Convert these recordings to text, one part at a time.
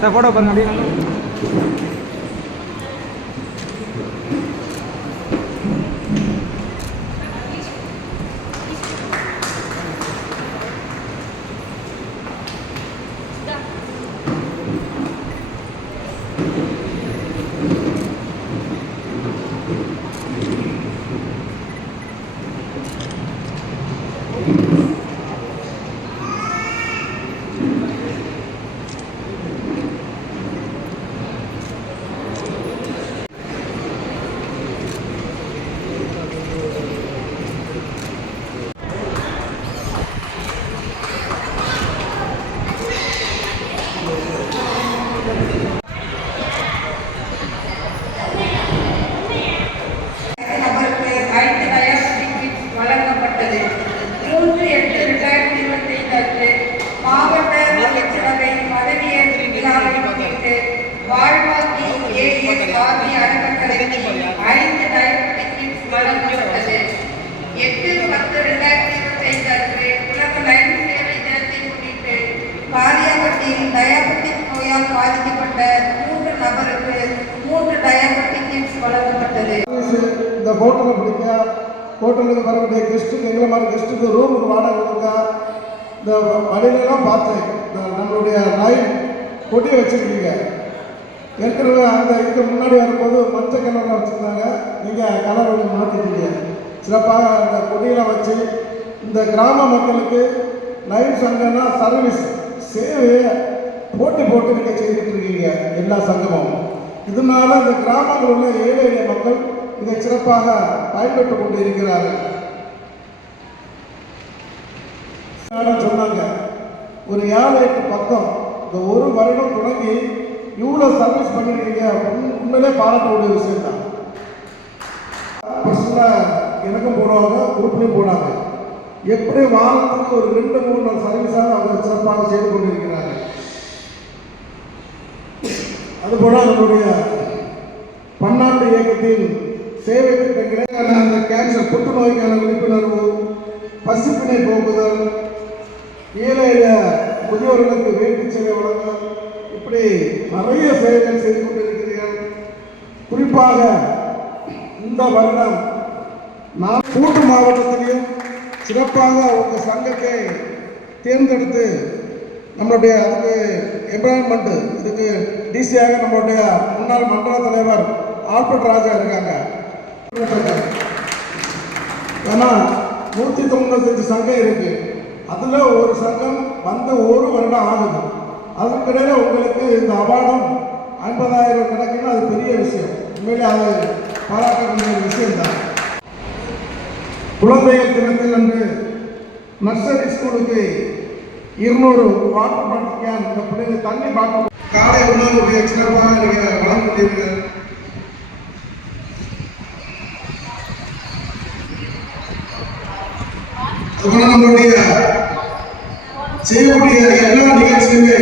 Sir photo பாருங்க அப்படியே நபருக்கு ஐந்து டயாபெட்டிக் கிட்ஸ் வழங்கப்பட்டது மூன்று எட்டு ரெண்டாயிரத்தி இருபத்தி ஐந்து அன்று மாவட்ட அமைச்சரவை பதவியேற்பு விழாவை முன்னிட்டு வாழ்வாக்கி ஏஎஸ் ஆர்மி அறக்கட்டளைக்கு ஐந்து டயாபெட்டிக் கிட்ஸ் வழங்கப்பட்டது எட்டு பத்து ரெண்டாயிரத்தி இருபத்தி ஐந்து அன்று உலக லைன் சேவை தினத்தை முன்னிட்டு காரியாபட்டியில் டயாபெட்டிக் நோயால் பாதிக்கப்பட்ட மூன்று நபருக்கு மூன்று டயாபெட்டிக் கிட்ஸ் வழங்கப்பட்டது. இந்த ஹோட்டலை பிடிக்க ஹோட்டலுக்கு வரக்கூடிய கெஸ்ட்டுக்கு எங்களை மாதிரி கெஸ்ட்டுக்கு ரூமுக்கு வாடகை கொடுக்க இந்த வழியிலலாம் பார்த்தேன் இந்த நம்மளுடைய நாய் கொட்டி வச்சுருக்கீங்க. ஏற்கனவே அந்த இதுக்கு முன்னாடி வரும்போது மஞ்சள் கலரில் வச்சுருந்தாங்க. நீங்கள் கலர் ஒன்று மாற்றிட்டீங்க சிறப்பாக அந்த கொடியெல்லாம் வச்சு இந்த கிராம மக்களுக்கு லைன் சங்கன்னா சர்வீஸ் சேவையை போட்டி போட்டு நீங்கள் செய்துட்டு இருக்கீங்க எல்லா சங்கமும். இதனால இந்த கிராமங்களில் உள்ள ஏழை எளிய மக்கள் இதை சிறப்பாக பயன்பட்டு கொண்டு இருக்கிறார்கள் சொன்னாங்க ஒரு ஏழை எட்டு பக்கம் இந்த ஒரு வருடம் தொடங்கி இவ்வளோ சர்வீஸ் பண்ணிருக்கீங்க உண்- உண்மையிலே பாராட்டக்கூடிய விஷயம் தான் பர்சனலாக எனக்கும் போடுவாங்க குரூப்லேயும் போனாங்க எப்படி வாரத்துக்கு ஒரு ரெண்டு மூணு நாள் சர்வீஸாக அவங்க சிறப்பாக செய்து கொண்டிருக்கிறாங்க. அதுபோல நம்மளுடைய பன்னாட்டு இயக்கத்தின் சேவை திட்டங்களே அந்த கேன்சர் புற்றுநோய்க்கான விழிப்புணர்வு பசிப்பினை போக்குதல் ஏழை எளிய முதியோர்களுக்கு வேட்டி சேவை வழங்கல் இப்படி நிறைய சேவைகள் செய்து கொண்டிருக்கிறீர்கள் குறிப்பாக இந்த வருடம் நான் கூட்டு மாவட்டத்திலையும் சிறப்பாக உங்கள் சங்கத்தை தேர்ந்தெடுத்து நம்மளுடைய அதுக்கு எம்ப்ளாய்மெண்ட் இதுக்கு டிசியாக நம்மளுடைய முன்னாள் மண்டல தலைவர் ஆல்பர்ட் ராஜா இருக்காங்க. ஏன்னா நூற்றி தொண்ணூத்தஞ்சு சங்கம் இருக்கு. அதில் ஒரு சங்கம் வந்து ஒரு வருடம் ஆகுது. அதுக்கிடையில உங்களுக்கு இந்த அவார்டம் ஐம்பதாயிரம் கணக்குன்னு அது பெரிய விஷயம். உண்மையிலே அது பாராட்டக்கூடிய விஷயம்தான் குழந்தைகள் தினத்தில் அன்று நர்சரி ஸ்கூலுக்கு இருநூறு வாட்டர் பாட்டில் கேன் இந்த பிள்ளைங்க தண்ணி பாட்டில். காலை உணவு சிறப்பாக நீங்கள் வழங்குகிறீர்கள் அதுபோல நம்மளுடைய செய்யக்கூடிய எல்லா நிகழ்ச்சியுமே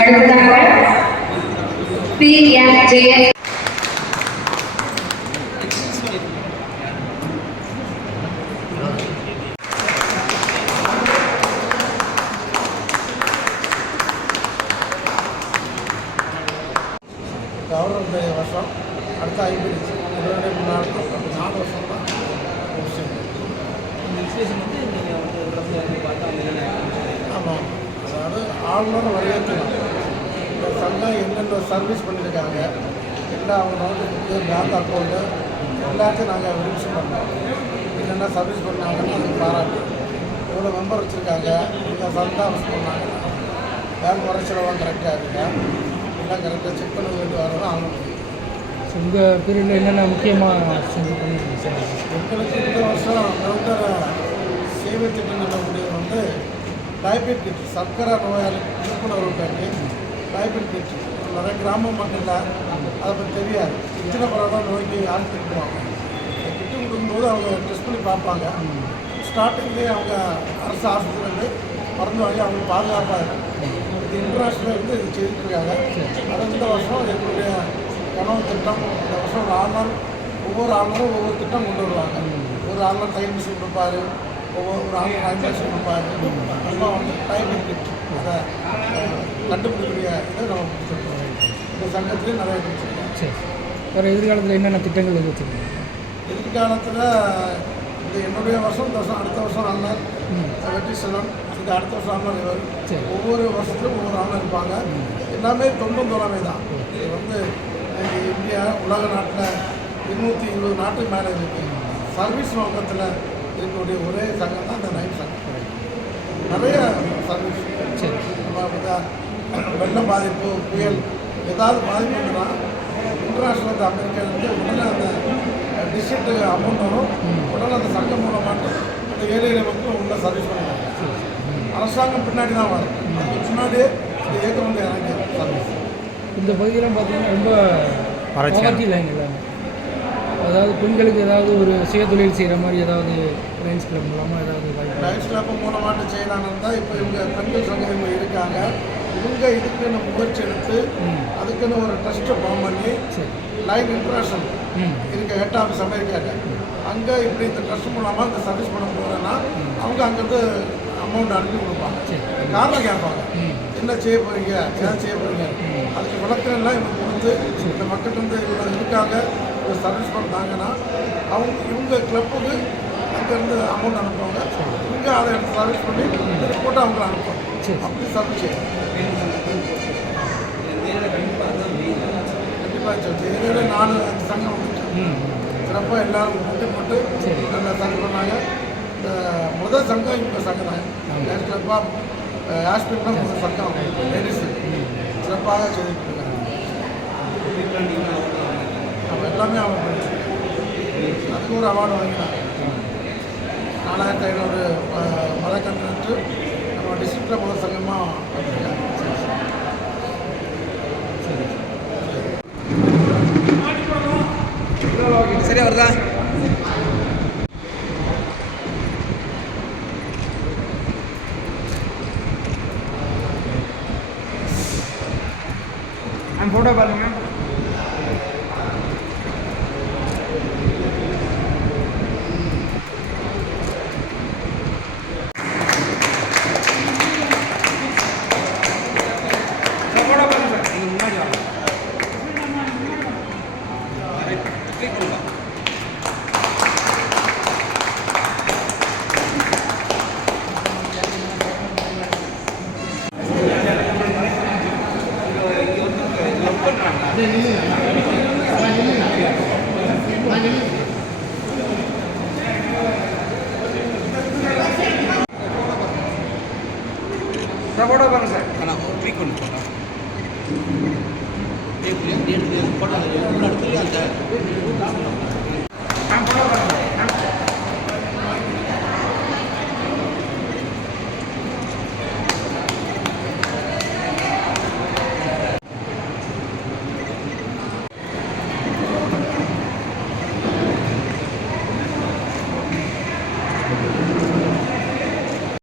அடுத்ததாக பிஎம்ஜேஎஸ் கவர்மெண்ட் வருஷம் அடுத்த ஐம்பது இதனுடைய நாலு வருஷம் தான் இந்த விசேஷம் வந்து நீங்கள் வந்து பார்த்தா ஆமாம் அதாவது ஆளுநர் வரவேற்கணும் இந்த சங்கம் என்னென்ன சர்வீஸ் பண்ணியிருக்காங்க எல்லா அவங்க நோட்டு பேங்க் அக்கௌண்ட்டு எல்லாத்தையும் நாங்கள் ரிவிஷன் பண்ணோம் என்னென்ன சர்வீஸ் பண்ணாங்கன்னு அதுக்கு பாராட்டு. எவ்வளோ மெம்பர் வச்சுருக்காங்க. இந்த சங்கம் யூஸ் பண்ணாங்க. பேங்க் வர செலவாக கரெக்டாக இருக்கா? எல்லாம் கரெக்டாக செக் பண்ண வேண்டி வரணும் ஸோ உங்கள் பீரியடில் என்னென்ன முக்கியமாக செஞ்சு பண்ணியிருக்கீங்க சார்? எங்களுக்கு இந்த வருஷம் நிரந்தர சேவை திட்டம் வந்து டயபெட் கிட் சர்க்கரை நோயாளி விழிப்புணர்வு பயப்படுத்திடுச்சு நிறைய கிராம மக்கள் அதை பற்றி தெரியாது. இத்தனை பரவாயில்ல நோய்க்கு யாரும் திட்டுவாங்க. இந்த கிட்டு கொடுக்கும்போது அவங்க டெஸ்ட் பண்ணி பார்ப்பாங்க. ஸ்டார்டிங்லேயே அவங்க அரசு ஆஸ்பத்திரியிலேருந்து மருந்து வாங்கி அவங்க பாதுகாப்பாக இருக்கும் இது இன்டர்நேஷ்னல் வந்து இது செய்திருக்காங்க அது இந்த வருஷம் எங்களுடைய கனவு திட்டம் இந்த வருஷம் ஒரு ஆளுநர் ஒவ்வொரு ஆளுநரும் ஒவ்வொரு திட்டம் கொண்டு வருவாங்க. ஒரு ஆளுநர் டைம் கொடுப்பாரு ஒவ்வொரு டைம் மிஷின் கொடுப்பாரு நம்ம வந்து டைமிங் கிட் அதை கண்டுபிடிக்கக்கூடிய இதை நம்ம கொடுத்துருக்கோம். இந்த சங்கத்துலேயும் நிறைய கொடுத்துருக்கோம் சரி. வேறு எதிர்காலத்தில் என்னென்ன திட்டங்கள் எது வச்சுருக்கீங்க எதிர்காலத்தில் இந்த என்னுடைய வருஷம் இந்த வருஷம் அடுத்த வருஷம் ஆளுநர் வெற்றி செல்வம் இது அடுத்த வருஷம் ஆளுநர் இவர். ஒவ்வொரு வருஷத்துலையும் ஒவ்வொரு ஆளுநர் இருப்பாங்க. எல்லாமே தொண்டும் தோழமை தான். இது வந்து இந்தியா உலக நாட்டில் இருநூற்றி இருபது நாட்டுக்கு மேலே இருக்கு. சர்வீஸ் நோக்கத்தில் இருக்கக்கூடிய ஒரே சங்கம் தான் இந்த நைட் சங்கம். நிறைய சர்வீஸ் வெள்ளம் பாதிப்பு புயல் ஏதாவது பாதிப்புன்னா இன்டர்நேஷ்னல் அந்த அமெரிக்காவிலேருந்து உடனே அந்த டிஸ்ட்ரிக்ட் அமௌண்ட் வரும். உடனே அந்த சங்கம் மூலமாட்டு அந்த ஏரியாவில் மக்கள் உள்ள சர்வீஸ் பண்ணுவாங்க. அரசாங்கம் பின்னாடி தான் வரும். அதுக்கு முன்னாடியே இந்த இயக்கம் வந்து இறங்கி சர்வீஸ் இந்த பகுதியெல்லாம் பார்த்தீங்கன்னா ரொம்ப பாவர்ட்டி லைன் அதாவது பெண்களுக்கு ஏதாவது ஒரு சுயதொழில் செய்கிற மாதிரி ஏதாவது லைன்ஸ் கிளப் மூலமாக ஏதாவது வாய்ப்பு லைஃப் ஸ்லாப் மூலமாட்டு செய்யலான்னு தான் இப்போ இவங்க பெண்கள் சங்கம் இவங்க இருக்காங்க. இவங்க இதுக்குன்னு முயற்சி எடுத்து. அதுக்குன்னு ஒரு ட்ரஸ்ட்டை ஃபார்ம் பண்ணி லைன் இன்டர்நேஷனல் ம். இருக்க ஹெட் ஆஃபீஸ் அமெரிக்காங்க அங்கே இப்படி இந்த ட்ரஸ்ட் மூலமாக இந்த சர்வீஸ் பண்ண போகிறேன்னா அவங்க அங்கேருந்து அமௌண்ட் அனுப்பி கொடுப்பாங்க. சரி. காரணம் கேட்பாங்க. என்ன செய்ய போகிறீங்க ஏன் செய்ய போகிறீங்க அதுக்கு விளக்கம் எல்லாம் இவங்க கொடுத்து இந்த மக்கள் வந்து இவ்வளோ இருக்காங்க ஒரு சர்வீஸ் பண்ணுறாங்கன்னா அவங்க இவங்க கிளப்புக்கு அங்கேருந்து அமௌண்ட் அனுப்புவாங்க. இவங்க அதை சர்வீஸ் பண்ணி ரிப்போர்ட்டை அவங்க அனுப்புவாங்க. சரி. அப்படி சர்வீஸ் கண்டிப்பாக நாலு அஞ்சு சங்கம் வந்துச்சு ம். சிறப்பாக எல்லாரும் போட்டு சரி. நல்லா சங்கம் பண்ணாங்க இந்த முதல் சங்கம் இவங்க சங்கம் தான். சிறப்பாக ஆஸ்பிரிட் தான் முதல் சங்கம். லேடிஸ் சிறப்பாக செய்துட்டு இருக்காங்க. அவங்க எல்லாமே அவங்க பண்ணிச்சு அதுக்கு ஒரு அவார்டு வாங்கினாங்க. நாலாயிரத்தி ஐநூறு மதக்கன்று நம்ம டிஸ்ட்ரிக்டில் முதல் சங்கமாக வந்திருக்காங்க. சரியா வருதா மேம் ஃபோட்டோ பாருங்க.